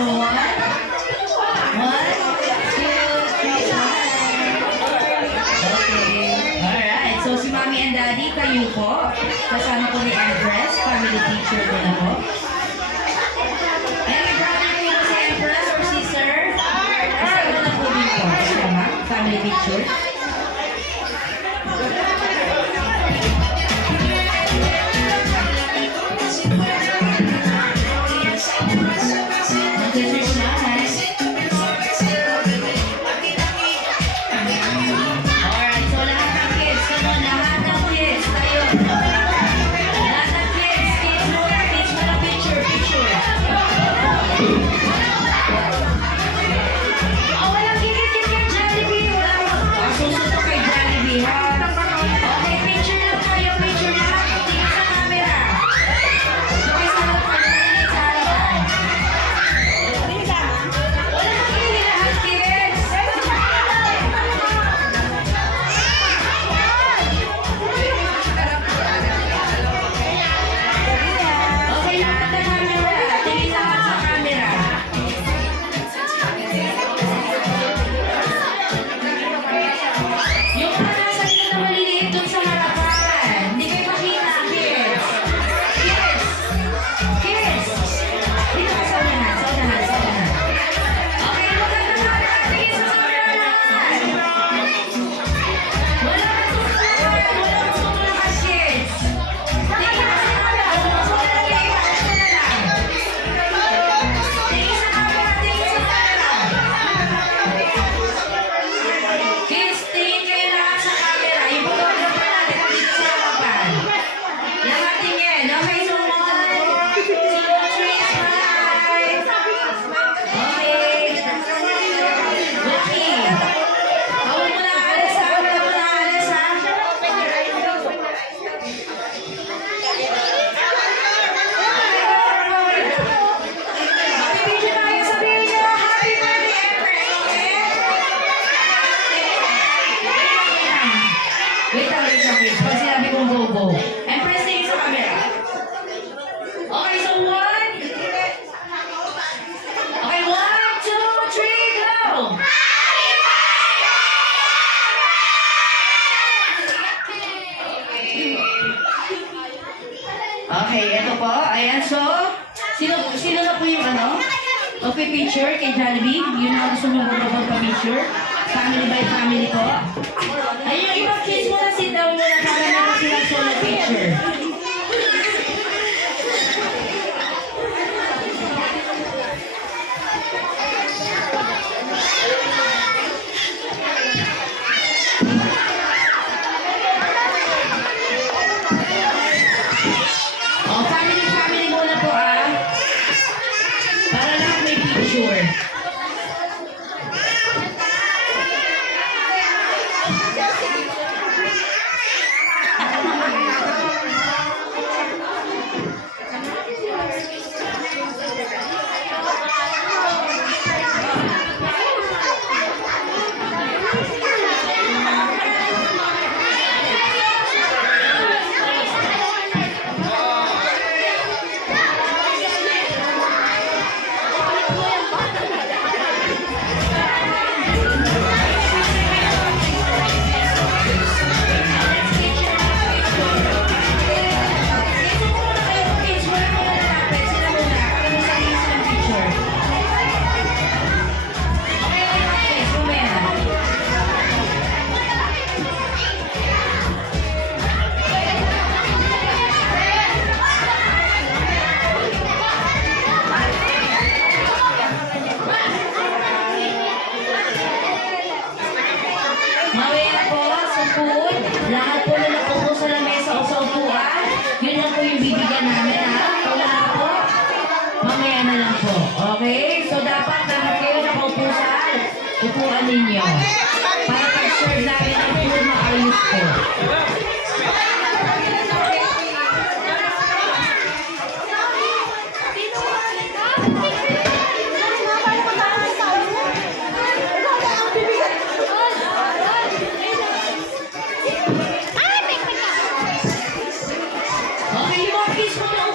So, one, two, three, smile. Okay. Alright. So, si Mommy and Daddy, kayo po. Kasama ko ni Empress, family teacher ko na po. Any brother po si Empress or sister? Kasama na po din po. Kasama, family teacher. Pag sinabi kong go-go. Empress, tingin sa camera. Okay, so one. Okay, 1, 2, 3, go! Okay, ito po. Ayan, so, sino na po yung ano? Okay, picture kay Jollibee. Yun ang gusto nyo pa-picture. Family by family po. Ayun, yung ibang kids muna sit down muna para meron silang solo picture. Oh, family muna po para lahat may picture. Lahat po na napupo sa lamesa o sa upuan, yun lang po yung bibigyan namin, ha? Kung wala po, mamaya na lang po. Okay? So, dapat lahat kayo nakaupo sa upuan ninyo. Para pag-serve namin ang food maayos po. Okay, yung mga kids mo na